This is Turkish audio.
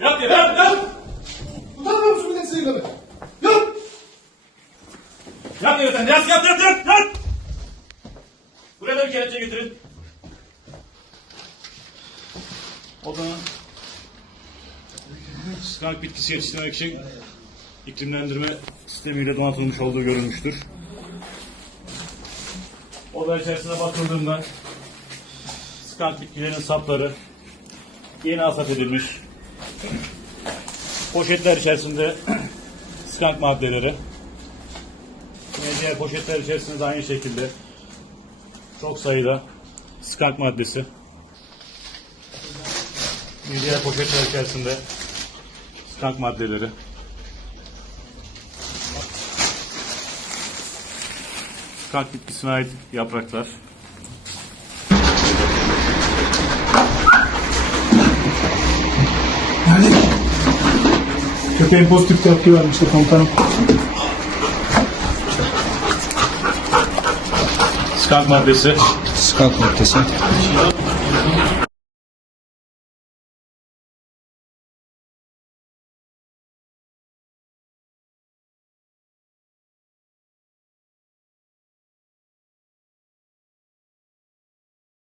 Yat yere yat yat. Utanmıyor musun bir de sayıları? Yat! Yat yere sen yat yat yat yat yat. Buraya da bir kelepçe getirin. Odanın skunk bitkisi yetiştirmek için iklimlendirme sistemiyle donatılmış olduğu görülmüştür. Oda içerisine bakıldığında skunk bitkilerinin sapları yeni hasat edilmiş. Poşetler içerisinde skunk maddeleri. Yine diğer poşetler içerisinde de aynı şekilde çok sayıda skunk maddesi. Yine diğer poşetler içerisinde skunk maddeleri. Skunk bitkisine ait yapraklar. Köpeğin pozitif tepki vermişti komutanım. Skunk maddesi. Skunk maddesi.